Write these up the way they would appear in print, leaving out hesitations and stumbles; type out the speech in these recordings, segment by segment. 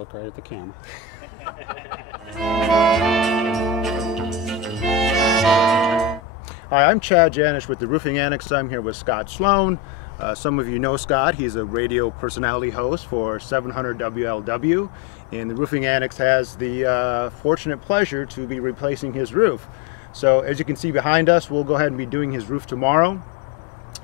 look right at the camera. Hi, I'm Chad Janish with the Roofing Annex. I'm here with Scott Sloan. Some of you know Scott. He's a radio personality host for 700 WLW, and the Roofing Annex has the fortunate pleasure to be replacing his roof. So as you can see behind us, we'll go ahead and be doing his roof tomorrow.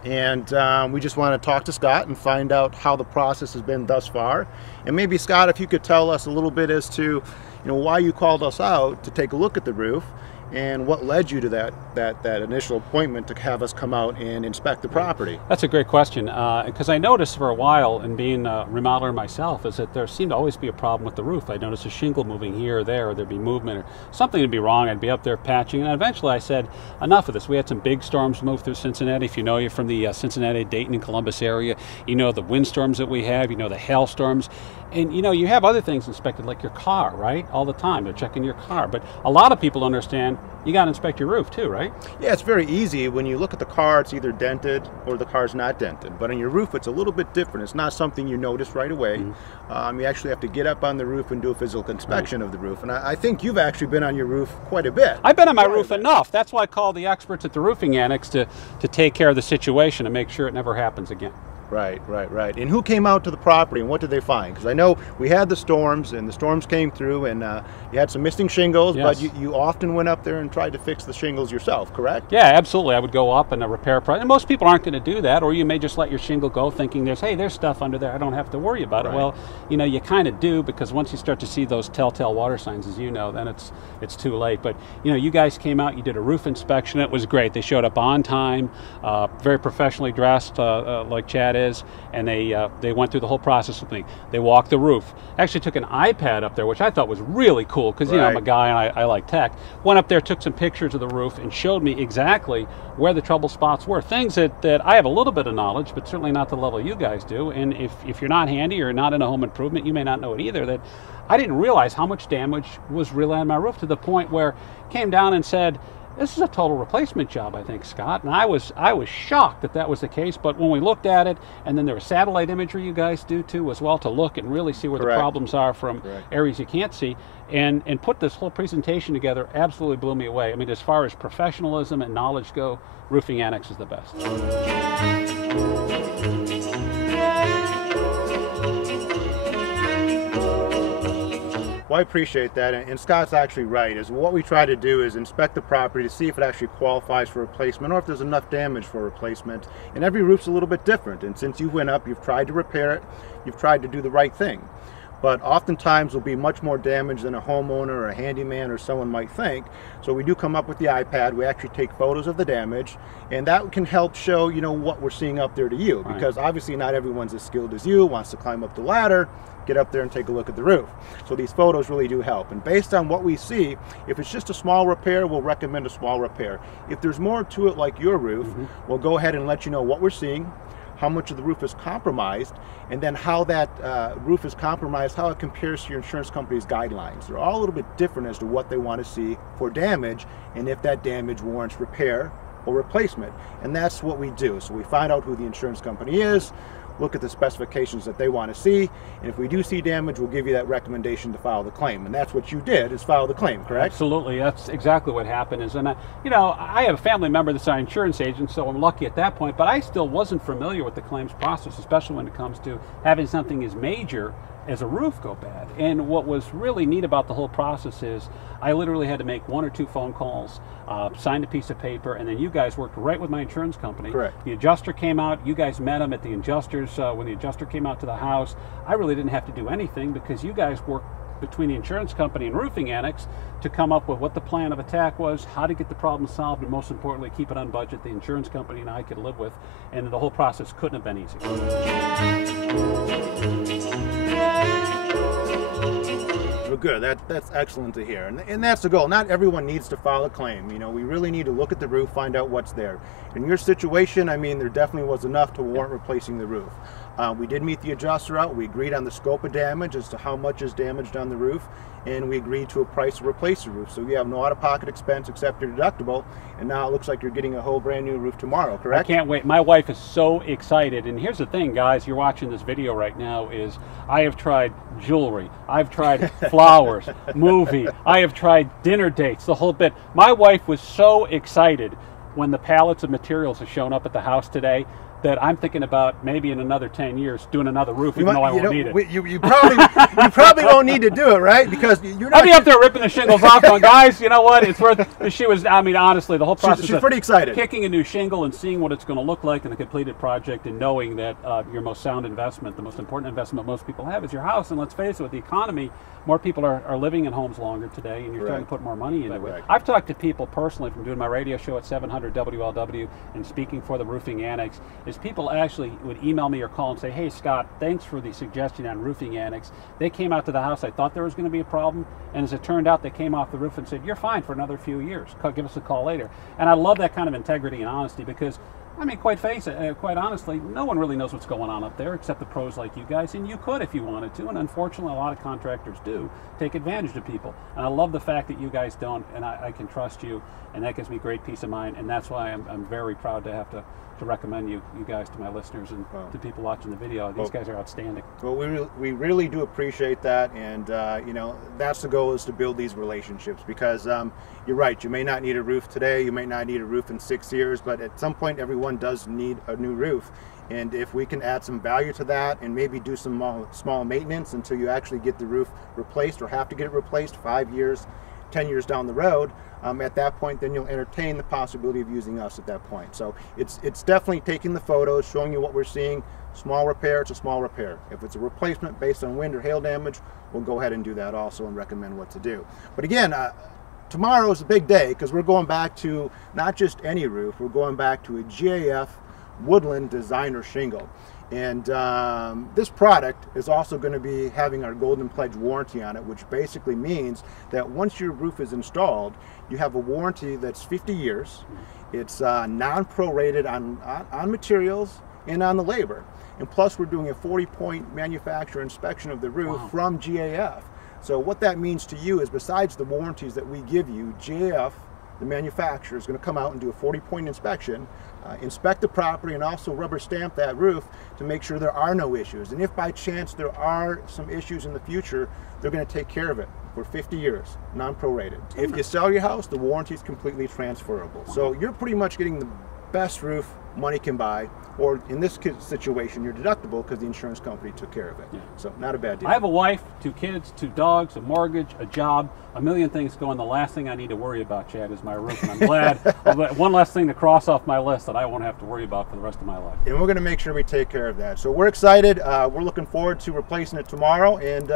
And we just want to talk to Scott and find out how the process has been thus far. And maybe, Scott, if you could tell us a little bit as to why you called us out to take a look at the roof and what led you to that initial appointment to have us come out and inspect the property. That's a great question, because I noticed for a while, in being a remodeler myself, is that there seemed to always be a problem with the roof. I noticed a shingle moving here or there, or there'd be movement, or something would be wrong. I'd be up there patching, and eventually I said, enough of this. We had some big storms move through Cincinnati. If you know, you're from the Cincinnati, Dayton, and Columbus area, you know the windstorms that we have, you know the hailstorms. And you have other things inspected, like your car, right? All the time, they're checking your car. But a lot of people understand you got to inspect your roof too, right? Yeah, it's very easy. When you look at the car, it's either dented or the car's not dented. But on your roof, it's a little bit different. It's not something you notice right away. Mm-hmm. You actually have to get up on the roof and do a physical inspection of the roof. And I think you've actually been on your roof quite a bit. I've been on my roof enough. That's why I called the experts at the Roofing Annex to take care of the situation and make sure it never happens again. Right. And who came out to the property and what did they find? Because I know we had the storms, and the storms came through, and you had some missing shingles, yes. But you often went up there and tried to fix the shingles yourself, correct? Yeah, absolutely. I would go up and repair project. And most people aren't going to do that, or you may just let your shingle go thinking there's stuff under there, I don't have to worry about it. Well, you kind of do, because once you start to see those telltale water signs, as you know, then it's too late. But you guys came out, you did a roof inspection. It was great. They showed up on time, very professionally dressed, like Chad is, and they went through the whole process with me. They walked the roof. Actually took an iPad up there, which I thought was really cool, because I'm a guy and I like tech. Went up there, took some pictures of the roof, and showed me exactly where the trouble spots were. Things that I have a little bit of knowledge, but certainly not the level you guys do. And if you're not handy or not in a home improvement, you may not know it either, that I didn't realize how much damage was really on my roof, to the point where came down and said, this is a total replacement job, I think, Scott. And I was shocked that was the case. But when we looked at it, and then there was satellite imagery you guys do too as well, to look and really see where the problems are from areas you can't see, and put this whole presentation together, absolutely blew me away. I mean, as far as professionalism and knowledge go, Roofing Annex is the best. Well, I appreciate that, and Scott's actually right. Is what we try to do is inspect the property to see if it actually qualifies for replacement, or if there's enough damage for replacement. And every roof's a little bit different, and since you went up, you've tried to repair it, you've tried to do the right thing. But oftentimes will be much more damage than a homeowner or a handyman or someone might think. So we do come up with the iPad. We actually take photos of the damage, and that can help show what we're seeing up there to you, because obviously not everyone's as skilled as you, wants to climb up the ladder, get up there and take a look at the roof. So these photos really do help. And based on what we see, if it's just a small repair, we'll recommend a small repair. If there's more to it, like your roof, we'll go ahead and let you know what we're seeing, how much of the roof is compromised, and then how that roof is compromised, how it compares to your insurance company's guidelines. They're all a little bit different as to what they want to see for damage, and if that damage warrants repair or replacement. And that's what we do. So we find out who the insurance company is, look at the specifications that they want to see, and if we do see damage, we'll give you that recommendation to file the claim. And that's what you did, is file the claim, correct? Absolutely. That's exactly what happened. And I have a family member that's our insurance agent, so I'm lucky at that point, but I still wasn't familiar with the claims process, especially when it comes to having something as major as a roof go bad. And what was really neat about the whole process is I literally had to make 1 or 2 phone calls, signed a piece of paper, and then you guys worked right with my insurance company. Correct. The adjuster came out, you guys met him at the adjuster's, when the adjuster came out to the house. I really didn't have to do anything, because you guys worked between the insurance company and Roofing Annex to come up with what the plan of attack was, how to get the problem solved, and most importantly, keep it on budget the insurance company and I could live with. And the whole process couldn't have been easy. Well, good. That's excellent to hear, and that's the goal. Not everyone needs to file a claim. You know, we really need to look at the roof, find out what's there. In your situation, I mean, there definitely was enough to warrant replacing the roof. We did meet the adjuster out. We agreed on the scope of damage as to how much is damaged on the roof, and we agreed to a price to replace the roof. So you have no out-of-pocket expense except your deductible, and now it looks like you're getting a whole brand new roof tomorrow, correct? I can't wait. My wife is so excited. And here's the thing, guys, you're watching this video right now, is I have tried jewelry, I've tried flowers, movie, I have tried dinner dates, the whole bit. My wife was so excited when the pallets of materials have shown up at the house today that I'm thinking about maybe in another 10 years doing another roof, even though I won't need it. You probably won't need to do it, right? Because you're not. I'll be up there ripping the shingles off, going, guys, you know what? It's worth. She was. I mean, honestly, the whole process. She's pretty excited. Kicking a new shingle and seeing what it's going to look like in the completed project, and knowing that your most sound investment, the most important investment most people have, is your house. And let's face it, with the economy, more people are living in homes longer today, and you're trying to put more money into it. I've talked to people personally from doing my radio show at 700 WLW and speaking for the Roofing Annex. Is people actually would email me or call and say, hey Scott, thanks for the suggestion on Roofing Annex. They came out to the house, I thought there was going to be a problem, and as it turned out, they came off the roof and said, you're fine for another few years, give us a call later. And I love that kind of integrity and honesty, because I mean, quite honestly, no one really knows what's going on up there except the pros like you guys, and you could if you wanted to, and unfortunately a lot of contractors do take advantage of people. And I love the fact that you guys don't, and I can trust you, and that gives me great peace of mind, and that's why I'm very proud to have to recommend you guys to my listeners and to people watching the video. These guys are outstanding. Well, we really do appreciate that, and you know, that's the goal, is to build these relationships, because you're right, you may not need a roof today, you may not need a roof in 6 years, but at some point everyone does need a new roof. And if we can add some value to that and maybe do some small maintenance until you actually get the roof replaced, or have to get it replaced 5 years, 10 years down the road, at that point, then you'll entertain the possibility of using us at that point. So it's definitely taking the photos, showing you what we're seeing. Small repair, it's a small repair. If it's a replacement based on wind or hail damage, we'll go ahead and do that also and recommend what to do. But again, tomorrow is a big day, because we're going back to not just any roof, we're going back to a GAF Woodland designer shingle. And this product is also going to be having our Golden Pledge warranty on it, which basically means that once your roof is installed, you have a warranty that's 50 years. It's non-prorated on materials and on the labor. And plus, we're doing a 40-point manufacturer inspection of the roof from GAF. So what that means to you is, besides the warranties that we give you, GAF, the manufacturer, is going to come out and do a 40-point inspection, inspect the property, and also rubber stamp that roof to make sure there are no issues. And if by chance there are some issues in the future, they're going to take care of it for 50 years, non-prorated. If you sell your house, the warranty is completely transferable. So you're pretty much getting the best roof money can buy, or in this situation, your deductible, because the insurance company took care of it. So not a bad deal. I have a wife, 2 kids, 2 dogs, a mortgage, a job, a million things going. The last thing I need to worry about, Chad, is my roof, and I'm glad. One less thing to cross off my list that I won't have to worry about for the rest of my life. And we're going to make sure we take care of that. So we're excited. We're looking forward to replacing it tomorrow, and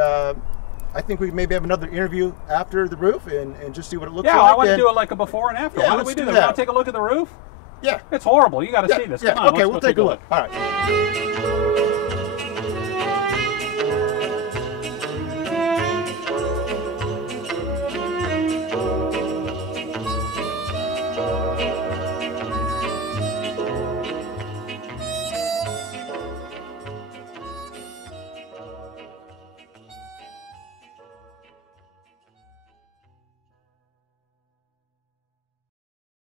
I think we maybe have another interview after the roof and just see what it looks like. Yeah, I want to do it like a before and after. Yeah, Why don't we do that? Want to take a look at the roof? Yeah. It's horrible. You got to see this. Come on, okay, we'll take a look. All right.